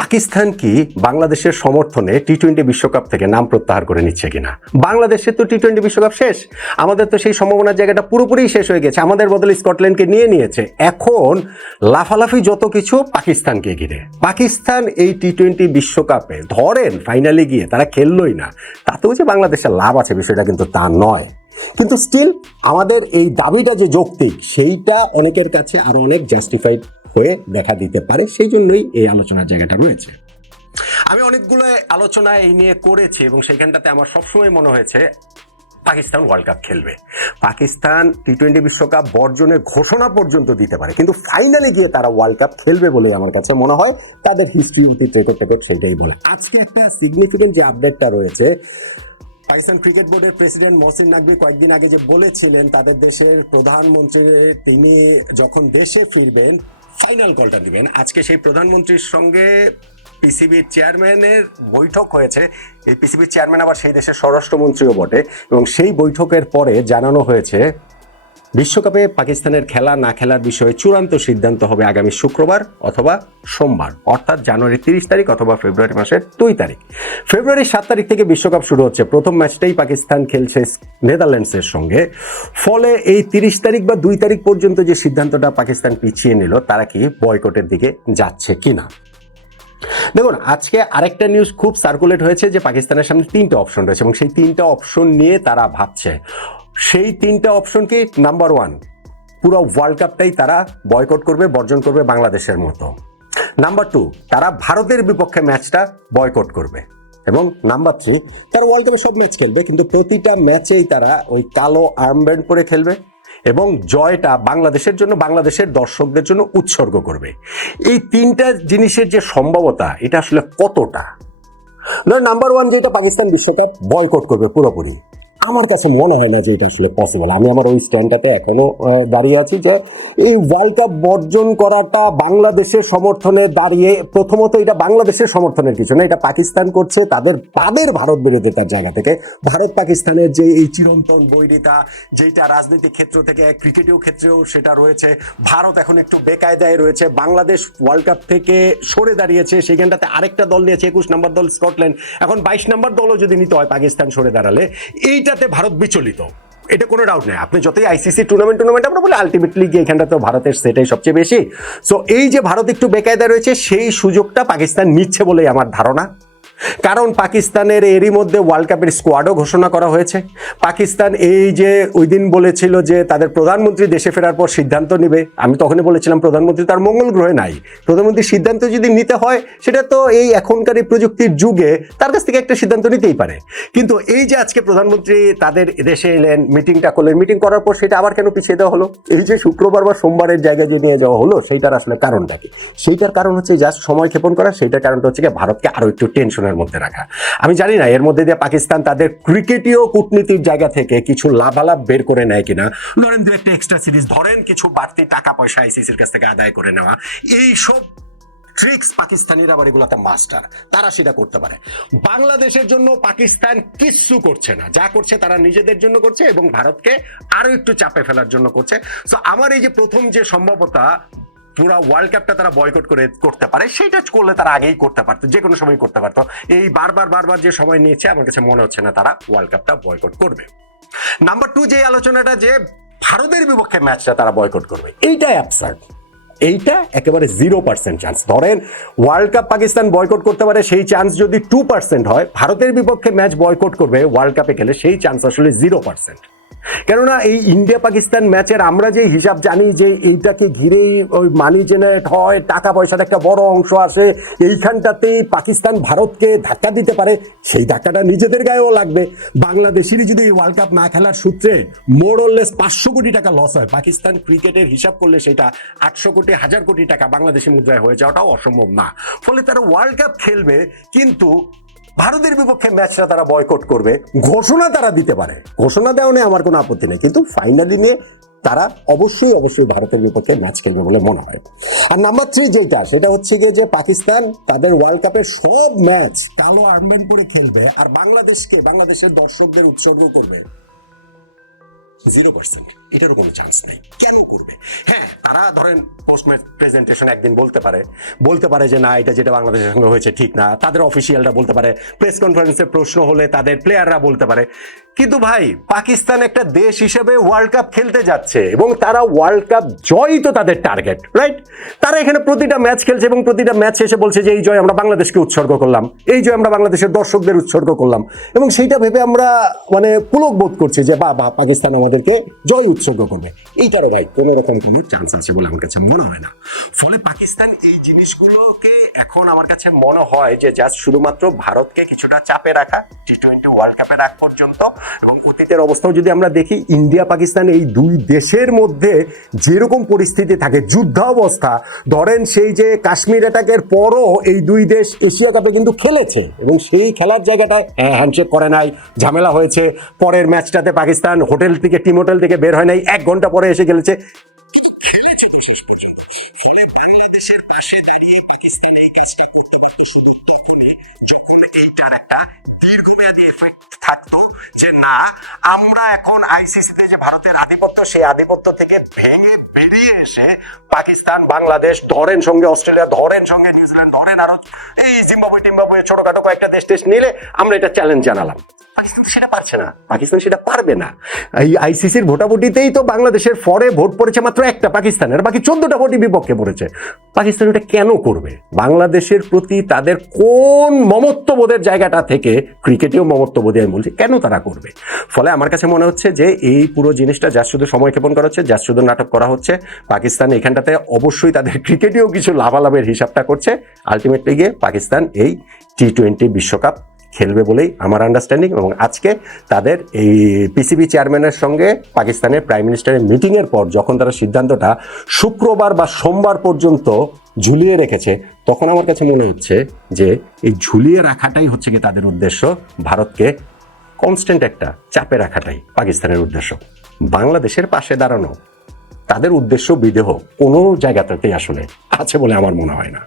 পাকিস্তান কি বাংলাদেশের সমর্থনে টি-20 বিশ্বকাপ থেকে নাম প্রত্যাহার করে নিচ্ছে কিনা? বাংলাদেশের তো টি-20 বিশ্বকাপ শেষ, আমাদের তো সেই সম্ভাবনার জায়গাটা পুরোপুরি শেষ হয়ে গেছে, আমাদের বদলে স্কটল্যান্ডকে নিয়ে নিয়েছে। এখন লাফালাফি যত কিছু পাকিস্তানকে ঘিরে। পাকিস্তান এই টি-20 বিশ্বকাপে ধরেন ফাইনালে গিয়ে তারা খেললোই না, তাতেও যে বাংলাদেশের লাভ আছে বিষয়টা কিন্তু তা নয়। কিন্তু স্টিল আমাদের এই দাবিটা যে যৌক্তিক, সেইটা অনেকের কাছে আরো অনেক জাস্টিফাইড হয়ে দেখা দিতে পারে, সেই জন্যই এই আলোচনার জায়গাটা রয়েছে। আমি অনেকগুলো আলোচনা এই নিয়ে করেছি এবং সেইখানটাতে আমার সবসময় মনে হয়েছে পাকিস্তান ওয়ার্ল্ড কাপ খেলবে, পাকিস্তান টি-20 বিশ্বকাপ বর্জনের ঘোষণা পর্যন্ত দিতে পারে, কিন্তু ফাইনালে গিয়ে তারা ওয়ার্ল্ড কাপ খেলবে বলে আমার কাছে মনে হয়। তাদের হিস্ট্রি রেকর্ড সেটাই বলে। আজকে একটা সিগনিফিকেন্ট যে আপডেটটা রয়েছে, পাকিস্তান ক্রিকেট বোর্ডের প্রেসিডেন্ট মহসিন নাকভি কয়েকদিন আগে যে বলেছিলেন তাদের দেশের প্রধানমন্ত্রী তিনি যখন দেশে ফিরবেন ফাইনাল কলটা দিবেন। আজকে সেই প্রধানমন্ত্রীর সঙ্গে পিসিবির চেয়ারম্যানের বৈঠক হয়েছে। এই পিসিবির চেয়ারম্যান আবার সেই দেশের স্বরাষ্ট্রমন্ত্রীও বটে, এবং সেই বৈঠকের পরে জানানো হয়েছে বিশ্বকাপে পাকিস্তানের খেলা না খেলার বিষয়ে চূড়ান্ত সিদ্ধান্ত হবে আগামী শুক্রবার অথবা সোমবার, অর্থাৎ জানুয়ারি 30 তারিখ অথবা ফেব্রুয়ারি মাসের 2 তারিখ। ফেব্রুয়ারির 7 তারিখ থেকে বিশ্বকাপ শুরু হচ্ছে। প্রথম ম্যাচটাই পাকিস্তান খেলছে নেদারল্যান্ডসের সঙ্গে। ফলে এই 30 তারিখ বা 2 তারিখ পর্যন্ত যে সিদ্ধান্তটা পাকিস্তান পিছিয়ে নিল, তারা কি বয়কটের দিকে যাচ্ছে কিনা? দেখুন, আজকে আরেকটা নিউজ খুব সার্কুলেট হয়েছে যে পাকিস্তানের সামনে 3টে অপশন রয়েছে এবং সেই 3টা অপশন নিয়ে তারা ভাবছে। সেই 3টা অপশন কি? নাম্বার 1, পুরো ওয়ার্ল্ড কাপটাই তারা বয়কট করবে, বর্জন করবে বাংলাদেশের মতো। নাম্বার 2, তারা ভারতের বিপক্ষে ম্যাচটা বয়কট করবে। এবং নাম্বার 3, তারা ওয়ার্ল্ড কাপে সব ম্যাচ খেলবে, কিন্তু প্রতিটা ম্যাচেই তারা ওই কালো আর্মব্যান্ড পরে খেলবে এবং জয়টা বাংলাদেশের জন্য, বাংলাদেশের দর্শকদের জন্য উৎসর্গ করবে। এই 3টা জিনিসের যে সম্ভাবনা, এটা আসলে কতটা? নাম্বার 1, যেটা পাকিস্তান বিশ্বকাপ বয়কট করবে পুরোপুরি, আমার কাছে মনে হয় না যে এটা আসলে পসিবল। আমি আমার ওই স্ট্যান্ডটাতে এখনো দাঁড়িয়ে আছি যে এই ওয়ার্ল্ড কাপ বর্জন করাটা বাংলাদেশের সমর্থনে দাঁড়িয়ে, প্রথমত এটা বাংলাদেশের সমর্থনের কিছু না, এটা পাকিস্তান করছে তাদের ভারত বিরোধিতার জায়গা থেকে। ভারত পাকিস্তানের যে এই চিরন্তন বৈরিতা, যেটা রাজনৈতিক ক্ষেত্র থেকে ক্রিকেটীয় ক্ষেত্রেও সেটা রয়েছে, ভারত এখন একটু বেকায়দায় রয়েছে। বাংলাদেশ ওয়ার্ল্ড কাপ থেকে সরে দাঁড়িয়েছে, সেইখানটাতে আরেকটা দল নিয়েছে, 21 নম্বর দল স্কটল্যান্ড। এখন 22 নম্বর দলও যদি নিতে হয় পাকিস্তান সরে দাঁড়ালে, এইটাতে ভারত বিচলিত, এটা কোনো ডাউট নেই। আপনি যতই আইসিসি টুর্নামেন্ট আমরা বলি, আলটিমেটলি গিয়ে এখানটা তো ভারতের সেটাই সবচেয়ে বেশি। সো এই যে ভারত একটু বেকায়দা রয়েছে, সেই সুযোগটা পাকিস্তান নিচ্ছে বলেই আমার ধারণা। কারণ পাকিস্তানের এরই মধ্যে ওয়ার্ল্ড কাপের স্কোয়াডও ঘোষণা করা হয়েছে। পাকিস্তান এই যে ওই দিন বলেছিল যে তাদের প্রধানমন্ত্রী দেশে ফেরার পর সিদ্ধান্ত নেবে, আমি তখনই বলেছিলাম প্রধানমন্ত্রী তার মঙ্গল গ্রহে নাই। প্রধানমন্ত্রীর সিদ্ধান্ত যদি নিতে হয়, সেটা তো এই এখনকার এই প্রযুক্তির যুগে তার কাছ থেকে একটা সিদ্ধান্ত নিতেই পারে। কিন্তু এই যে আজকে প্রধানমন্ত্রী তাদের দেশে এলেন, মিটিংটা করলেন, মিটিং করার পর সেটা আবার কেন পিছিয়ে দেওয়া হলো? এই যে শুক্রবার বা সোমবারের জায়গায় যে নিয়ে যাওয়া হলো, সেইটার আসলে কারণটা কি? সেইটার কারণ হচ্ছে জাস্ট সময় ক্ষেপণ করা। সেইটার কারণটা হচ্ছে কি, ভারতকে আরো একটু টেনশনের মধ্যে রাখা। আমি জানি না এর মধ্যে দিয়ে পাকিস্তান তাদের ক্রিকেটীয় কূটনীতির জায়গা থেকে কিছু লাভালাভ বের করে নেয় কিনা। ধরেন দু একটা এক্সট্রা সিরিজ, ধরেন কিছু বাড়তি টাকা পয়সা আইসিসির কাছ থেকে আদায় করে নেওয়া, এই সব ট্রিক্স পাকিস্তানিরা আবার এগুলোতে মাস্টার, তারা সেটা করতে পারে। বাংলাদেশের জন্য পাকিস্তান কিচ্ছু করছে না, যা করছে তারা নিজেদের জন্য করছে এবং ভারতকে আরো একটু চাপে ফেলার জন্য করছে। তো আমার এই যে প্রথম যে সম্ভাবনা পুরো ওয়ার্ল্ড কাপটা তারা বয়কট করতে পারে, সেটা করলে তারা আগেই করতে পারতো, যে কোনো সময় করতে পারতো। এই বারবার যে সময় নিয়েছে, আমার কাছে মনে হচ্ছে না তারা ওয়ার্ল্ড কাপটা বয়কট করবে। নাম্বার 2, যে আলোচনাটা যে ভারতের বিপক্ষে ম্যাচটা তারা বয়কট করবে, এইটা অ্যাবসার্ড। এইটা একেবারে 0% চান্স। ধরেন ওয়ার্ল্ড কাপ পাকিস্তান বয়কট করতে পারে, সেই চান্স যদি 2% হয়, ভারতের বিপক্ষে ম্যাচ বয়কট করবে ওয়ার্ল্ড কাপে গেলে, সেই চান্স আসলে 0%। কেননা এই ইন্ডিয়া পাকিস্তান ম্যাচের আমরা যে হিসাব জানি যে এইটাকে ঘিরেই ওই মানি জেনারেট হয়, টাকা পয়সার একটা বড় অংশ আসে, এইখানটাতেই পাকিস্তান ভারতকে ধাক্কা দিতে পারে, সেই ধাক্কাটা নিজেদের গায়েও লাগবে। বাংলাদেশেরই যদি ওয়ার্ল্ড কাপ না খেলার সূত্রে মোরলেস 500 কোটি টাকা লস হয়, পাকিস্তান ক্রিকেটের হিসাব করলে সেটা 800 কোটি 1000 কোটি টাকা বাংলাদেশি মুদ্রায় হয়ে যাওয়াটাও অসম্ভব না। ফলে তারা ওয়ার্ল্ড কাপ খেলবে, কিন্তু ভারতের বিপক্ষে ম্যাচটা তারা বয়কট করবে, ঘোষণা তারা দিতে পারে। ঘোষণা দেওয়া নিয়ে আমার কোনো আপত্তি নেই, কিন্তু ফাইনালি নিয়ে তারা অবশ্যই ভারতের বিপক্ষে ম্যাচ খেলবে বলে মনে হয়। আর নাম্বার 3 যেটা, সেটা হচ্ছে গিয়ে যে পাকিস্তান তাদের ওয়ার্ল্ড কাপের সব ম্যাচ কালো আর্মব্যান্ড পরে খেলবে আর বাংলাদেশের দর্শকদের উৎসর্গ করবে। 0%। এটারও কোনো চান্স নেই। কেন করবে? হ্যাঁ, তারা ধরেন পোস্ট ম্যাচ প্রেজেন্টেশন একদিন বলতে পারে যে না, এটা যেটা বাংলাদেশের সঙ্গে হয়েছে ঠিক না, তাদের অফিসিয়ালরা বলতে পারে, প্রেস কনফারেন্সে প্রশ্ন হলে তাদের প্লেয়াররা বলতে পারে। কিন্তু ভাই, পাকিস্তান একটা দেশ হিসেবে ওয়ার্ল্ড কাপ খেলতে যাচ্ছে এবং তারা ওয়ার্ল্ড কাপ জয়ই তো তাদের টার্গেট, রাইট? তারা এখানে প্রতিটা ম্যাচ খেলছে এবং প্রতিটা ম্যাচ শেষে বলছে যে এই জয় আমরা বাংলাদেশকে উৎসর্গ করলাম, এই জয় আমরা বাংলাদেশের দর্শকদের উৎসর্গ করলাম, এবং সেইটা ভেবে আমরা মানে পুলক বোধ করছি যে বা পাকিস্তান আমাদেরকে জয় উৎসর্গ করবে। এইটারও ভাই কোনো রকম কোনো চান্স আছে বলে আমার কাছে মনে হয় না। ফলে পাকিস্তান এই জিনিসগুলোকে এখন আমার কাছে মনে হয় যে জাস্ট শুধুমাত্র ভারতকে কিছুটা চাপে রাখা T20 ওয়ার্ল্ড কাপের আগ পর্যন্ত। এবং অতীতের অবস্থাও যদি আমরা দেখি, ইন্ডিয়া পাকিস্তান এই দুই দেশের মধ্যে যেরকম পরিস্থিতি থাকে, যুদ্ধাবস্থা, ধরেন সেই যে কাশ্মীর অ্যাটাকের পরও এই দুই দেশ এশিয়া কাপে কিন্তু খেলেছে এবং সেই খেলার জায়গাটায় হ্যান্ডশেক করে নাই, ঝামেলা হয়েছে। পরের ম্যাচটাতে পাকিস্তান টিম হোটেল থেকে বের হয় নাই, 1 ঘন্টা পরে এসে খেলেছে। বাংলাদেশের পাশে দাঁড়িয়ে পাকিস্তান এই কাজটা করতে পারতো শুধু তখনই যখন এইটার একটা দীর্ঘমেয়াদী এফেক্ট থাকতো যে না, আমরা এখন আইসিসিতে যে ভারতের আধিপত্য, সেই আধিপত্য থেকে ভেঙে বেরিয়ে এসে পাকিস্তান, বাংলাদেশ, ধরেন সঙ্গে অস্ট্রেলিয়া, ধরেন সঙ্গে নিউজিল্যান্ড, ধরেন আরো এই জিম্বাবুয়ে ছোটখাটো কয়েকটা দেশ নিলে আমরা এটা চ্যালেঞ্জ জানালাম। পাকিস্তান সেটা পারছে না, পাকিস্তান সেটা পারবে না। এই আইসিসির ভোটাভুটিতেই তো বাংলাদেশের ফরে ভোট পড়েছে মাত্র একটা পাকিস্তানের, বাকি 14টা ভোটই বিপক্ষে পড়েছে। পাকিস্তান এটা কেন করবে? বাংলাদেশের প্রতি তাদের কোন মমত্ববোধের জায়গাটা থেকে, ক্রিকেটেও মমত্ববোধে আমি বলছি, কেন তারা করবে? ফলে আমার কাছে মনে হচ্ছে যে এই পুরো জিনিসটা যা শুধু সময় ক্ষেপণ করা হচ্ছে, যা শুধু নাটক করা হচ্ছে। পাকিস্তান এখানটাতে অবশ্যই তাদের ক্রিকেটেও কিছু লাভালাভের হিসাবটা করছে। আলটিমেটলি গিয়ে পাকিস্তান এই T20 বিশ্বকাপ খেলবে বলেই আমার আন্ডারস্ট্যান্ডিং। এবং আজকে তাদের এই পিসিবি চেয়ারম্যানের সঙ্গে পাকিস্তানের প্রাইম মিনিস্টারের মিটিংয়ের পর যখন তারা সিদ্ধান্তটা শুক্রবার বা সোমবার পর্যন্ত ঝুলিয়ে রেখেছে, তখন আমার কাছে মনে হচ্ছে যে এই ঝুলিয়ে রাখাটাই হচ্ছে কি তাদের উদ্দেশ্য, ভারতকে কনস্ট্যান্ট একটা চাপে রাখাটাই পাকিস্তানের উদ্দেশ্য। বাংলাদেশের পাশে দাঁড়ানো তাদের উদ্দেশ্য বিদেহ কোনো জায়গাতেই আসলে আছে বলে আমার মনে হয় না।